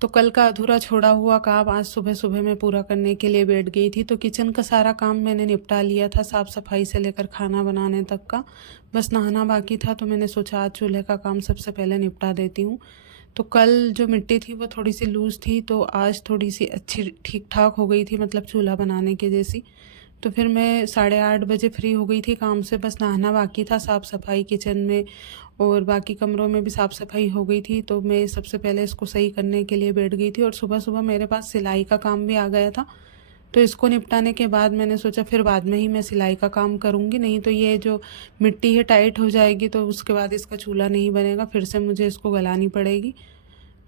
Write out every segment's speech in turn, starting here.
तो कल का अधूरा छोड़ा हुआ काम आज सुबह सुबह मैं पूरा करने के लिए बैठ गई थी। तो किचन का सारा काम मैंने निपटा लिया था, साफ़ सफाई से लेकर खाना बनाने तक का। बस नहाना बाकी था, तो मैंने सोचा आज चूल्हे का काम सबसे पहले निपटा देती हूँ। तो कल जो मिट्टी थी वो थोड़ी सी लूज़ थी, तो आज थोड़ी सी अच्छी ठीक ठाक हो गई थी, मतलब चूल्हा बनाने के जैसी। तो फिर मैं 8:30 बजे फ्री हो गई थी काम से। बस नहाना बाकी था, साफ़ सफाई किचन में और बाकी कमरों में भी साफ़ सफाई हो गई थी। तो मैं सबसे पहले इसको सही करने के लिए बैठ गई थी और सुबह सुबह मेरे पास सिलाई का काम भी आ गया था। तो इसको निपटाने के बाद मैंने सोचा फिर बाद में ही मैं सिलाई का काम करूँगी, नहीं तो ये जो मिट्टी है टाइट हो जाएगी, तो उसके बाद इसका चूल्हा नहीं बनेगा, फिर से मुझे इसको गलानी पड़ेगी।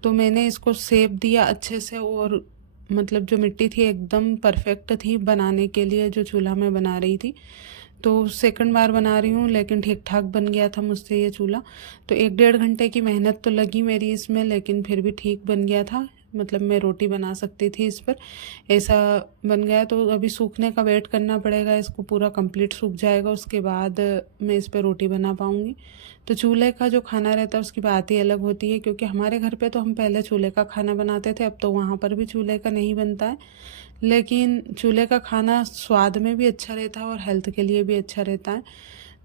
तो मैंने इसको शेप दिया अच्छे से, और मतलब जो मिट्टी थी एकदम परफेक्ट थी बनाने के लिए, जो चूल्हा मैं बना रही थी। तो सेकंड बार बना रही हूँ, लेकिन ठीक ठाक बन गया था मुझसे ये चूल्हा। तो 1-1.5 घंटे की मेहनत तो लगी मेरी इसमें, लेकिन फिर भी ठीक बन गया था। मतलब मैं रोटी बना सकती थी इस पर, ऐसा बन गया। तो अभी सूखने का वेट करना पड़ेगा, इसको पूरा कंप्लीट सूख जाएगा उसके बाद मैं इस पर रोटी बना पाऊँगी। तो चूल्हे का जो खाना रहता है उसकी बात ही अलग होती है, क्योंकि हमारे घर पे तो हम पहले चूल्हे का खाना बनाते थे, अब तो वहाँ पर भी चूल्हे का नहीं बनता है। लेकिन चूल्हे का खाना स्वाद में भी अच्छा रहता है और हेल्थ के लिए भी अच्छा रहता है।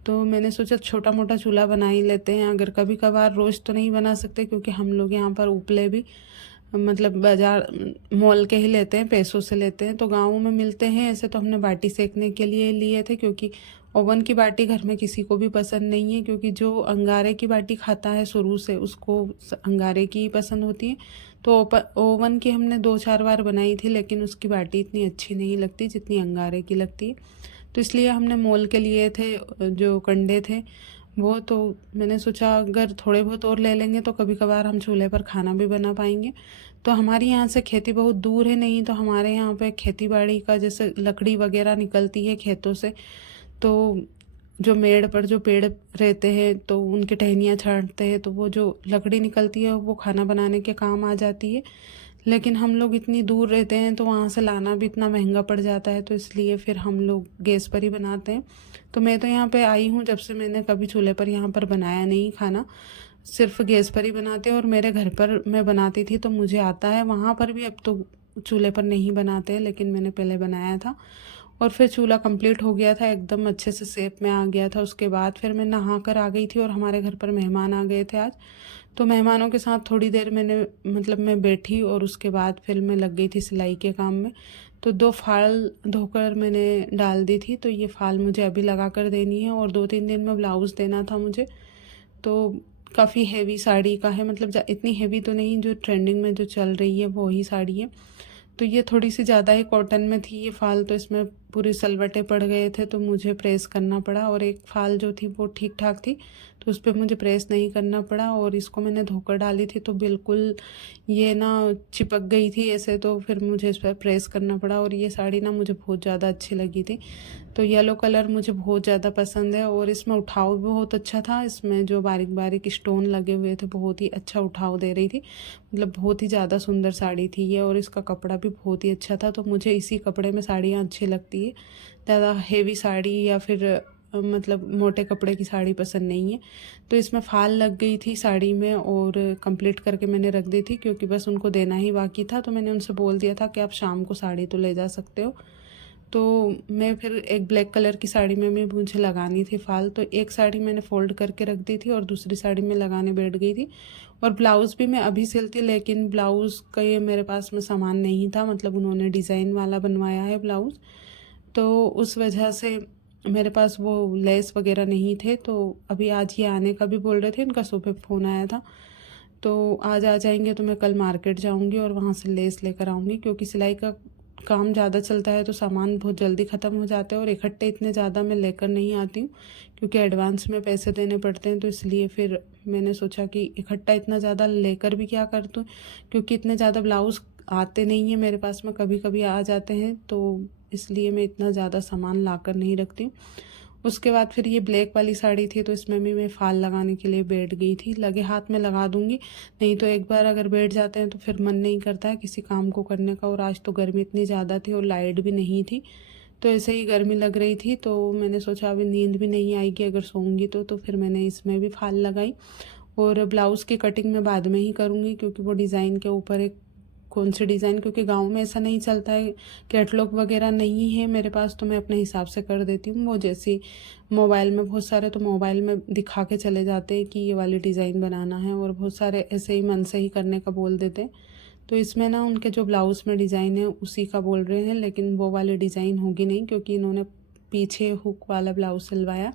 तो मैंने सोचा छोटा मोटा चूल्हा बना ही लेते हैं, अगर कभी कभार रोज़ तो नहीं बना सकते, क्योंकि हम लोग यहाँ पर उपले भी मतलब बाज़ार मॉल के ही लेते हैं, पैसों से लेते हैं। तो गाँव में मिलते हैं ऐसे, तो हमने बाटी सेकने के लिए लिए थे, क्योंकि ओवन की बाटी घर में किसी को भी पसंद नहीं है, क्योंकि जो अंगारे की बाटी खाता है शुरू से उसको अंगारे की ही पसंद होती है। तो ओवन की हमने 2-4 बार बनाई थी, लेकिन उसकी बाटी इतनी अच्छी नहीं लगती जितनी अंगारे की लगती है। तो इसलिए हमने मोल के लिए थे जो कंडे थे वो। तो मैंने सोचा अगर थोड़े बहुत और ले लेंगे तो कभी कभार हम चूल्हे पर खाना भी बना पाएंगे। तो हमारी यहाँ से खेती बहुत दूर है, नहीं तो हमारे यहाँ पे खेती बाड़ी का जैसे लकड़ी वगैरह निकलती है खेतों से, तो जो मेड़ पर जो पेड़ रहते हैं तो उनकी टहनियाँ छाँटते हैं, तो वो जो लकड़ी निकलती है वो खाना बनाने के काम आ जाती है। लेकिन हम लोग इतनी दूर रहते हैं तो वहाँ से लाना भी इतना महंगा पड़ जाता है, तो इसलिए फिर हम लोग गैस पर ही बनाते हैं। तो मैं तो यहाँ पे आई हूँ जब से, मैंने कभी चूल्हे पर यहाँ पर बनाया नहीं खाना, सिर्फ गैस पर ही बनाते हैं। और मेरे घर पर मैं बनाती थी तो मुझे आता है, वहाँ पर भी अब तो चूल्हे पर नहीं बनाते हैं, लेकिन मैंने पहले बनाया था। और फिर चूल्हा कंप्लीट हो गया था, एकदम अच्छे से शेप में आ गया था। उसके बाद फिर मैं नहा कर आ गई थी, और हमारे घर पर मेहमान आ गए थे आज। तो मेहमानों के साथ थोड़ी देर मैंने मतलब मैं बैठी, और उसके बाद फिर मैं लग गई थी सिलाई के काम में। तो 2 फाल धोकर मैंने डाल दी थी, तो ये फाल मुझे अभी लगा कर देनी है, और 2-3 दिन में ब्लाउज़ देना था मुझे। तो काफ़ी हेवी साड़ी का है, मतलब इतनी हेवी तो नहीं, जो ट्रेंडिंग में जो चल रही है वो ही साड़ी है। तो ये थोड़ी सी ज़्यादा ही कॉटन में थी ये फ़ाल, तो इसमें पूरे सलवटे पड़ गए थे, तो मुझे प्रेस करना पड़ा। और एक फ़ाल जो थी वो ठीक ठाक थी, तो उस पर मुझे प्रेस नहीं करना पड़ा। और इसको मैंने धोकर डाली थी तो बिल्कुल ये ना चिपक गई थी ऐसे, तो फिर मुझे इस पर प्रेस करना पड़ा। और ये साड़ी ना मुझे बहुत ज़्यादा अच्छी लगी थी। तो येलो कलर मुझे बहुत ज़्यादा पसंद है, और इसमें उठाव भी बहुत अच्छा था। इसमें जो बारीक बारीक स्टोन लगे हुए थे बहुत ही अच्छा उठाव दे रही थी, मतलब बहुत ही ज़्यादा सुंदर साड़ी थी ये। और इसका कपड़ा भी बहुत ही अच्छा था, तो मुझे इसी कपड़े में साड़ियाँ अच्छी लगती है, ज़्यादा हेवी साड़ी या फिर मतलब मोटे कपड़े की साड़ी पसंद नहीं है। तो इसमें फाल लग गई थी साड़ी में, और कंप्लीट करके मैंने रख दी थी, क्योंकि बस उनको देना ही बाकी था। तो मैंने उनसे बोल दिया था कि आप शाम को साड़ी तो ले जा सकते हो। तो मैं फिर एक ब्लैक कलर की साड़ी में भी मुझे लगानी थी फ़ाल, तो एक साड़ी मैंने फ़ोल्ड करके रख दी थी और दूसरी साड़ी में लगाने बैठ गई थी। और ब्लाउज़ भी मैं अभी सिलती, लेकिन ब्लाउज़ का ये मेरे पास में सामान नहीं था, मतलब उन्होंने डिज़ाइन वाला बनवाया है ब्लाउज़, तो उस वजह से मेरे पास वो लेस वगैरह नहीं थे। तो अभी आज ये आने का भी बोल रहे थे, इनका सुबह फ़ोन आया था। तो आज आ जाएंगे, तो मैं कल मार्केट जाऊंगी और वहाँ से लेस लेकर आऊँगी, क्योंकि सिलाई का काम ज़्यादा चलता है तो सामान बहुत जल्दी ख़त्म हो जाते हैं, और इकट्ठे इतने ज़्यादा मैं लेकर नहीं आती हूँ, क्योंकि एडवांस में पैसे देने पड़ते हैं। तो इसलिए फिर मैंने सोचा कि इकट्ठा इतना ज़्यादा लेकर भी क्या कर दूँ, क्योंकि इतने ज़्यादा ब्लाउज़ आते नहीं हैं मेरे पास में, कभी कभी आ जाते हैं, तो इसलिए मैं इतना ज़्यादा सामान ला कर नहीं रखती हूँ। उसके बाद फिर ये ब्लैक वाली साड़ी थी, तो इसमें भी मैं फ़ाल लगाने के लिए बैठ गई थी। लगे हाथ में लगा दूंगी, नहीं तो एक बार अगर बैठ जाते हैं तो फिर मन नहीं करता है किसी काम को करने का। और आज तो गर्मी इतनी ज़्यादा थी और लाइट भी नहीं थी, तो ऐसे ही गर्मी लग रही थी। तो मैंने सोचा अभी नींद भी नहीं आएगी अगर सोऊंगी तो फिर मैंने इसमें भी फ़ाल लगाई। और ब्लाउज़ की कटिंग मैं बाद में ही करूँगी, क्योंकि वो डिज़ाइन के ऊपर एक कौन सी डिज़ाइन, क्योंकि गांव में ऐसा नहीं चलता है, कैटलॉग वगैरह नहीं है मेरे पास, तो मैं अपने हिसाब से कर देती हूँ। वो जैसी मोबाइल में बहुत सारे तो मोबाइल में दिखा के चले जाते हैं कि ये वाली डिज़ाइन बनाना है, और बहुत सारे ऐसे ही मन से ही करने का बोल देते हैं। तो इसमें ना उनके जो ब्लाउज़ में डिज़ाइन है उसी का बोल रहे हैं, लेकिन वो वाली डिज़ाइन होगी नहीं, क्योंकि इन्होंने पीछे हुक वाला ब्लाउज़ सिलवाया।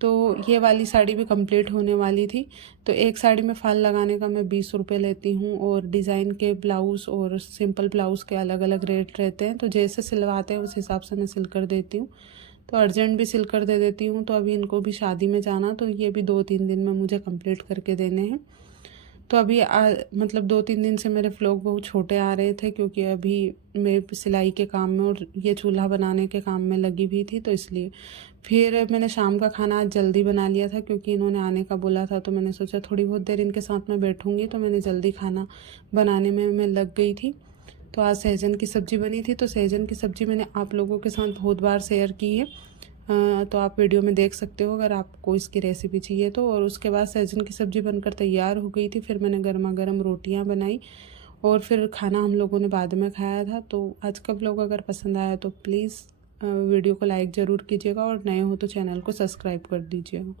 तो ये वाली साड़ी भी कंप्लीट होने वाली थी। तो एक साड़ी में फ़ाल लगाने का मैं 20 रुपये लेती हूँ, और डिज़ाइन के ब्लाउज़ और सिंपल ब्लाउज़ के अलग अलग रेट रहते हैं। तो जैसे सिलवाते हैं उस हिसाब से मैं सिल कर देती हूँ। तो अर्जेंट भी सिल कर दे देती हूँ। तो अभी इनको भी शादी में जाना, तो ये भी 2-3 दिन में मुझे कंप्लीट करके देने हैं। तो अभी मतलब 2-3 दिन से मेरे व्लॉग बहुत छोटे आ रहे थे, क्योंकि अभी मैं सिलाई के काम में और ये चूल्हा बनाने के काम में लगी हुई थी, तो इसलिए फिर मैंने शाम का खाना आज जल्दी बना लिया था, क्योंकि इन्होंने आने का बोला था। तो मैंने सोचा थोड़ी बहुत देर इनके साथ में बैठूंगी, तो मैंने जल्दी खाना बनाने में मैं लग गई थी। तो आज सहजन की सब्ज़ी बनी थी। तो सहजन की सब्ज़ी मैंने आप लोगों के साथ बहुत बार शेयर की है, तो आप वीडियो में देख सकते हो अगर आपको इसकी रेसिपी चाहिए तो। और उसके बाद सहजन की सब्ज़ी बनकर तैयार हो गई थी। फिर मैंने गर्मा गर्म रोटियां बनाई, और फिर खाना हम लोगों ने बाद में खाया था। तो आज का व्लॉग अगर पसंद आया तो प्लीज़ वीडियो को लाइक ज़रूर कीजिएगा, और नए हो तो चैनल को सब्सक्राइब कर दीजिएगा।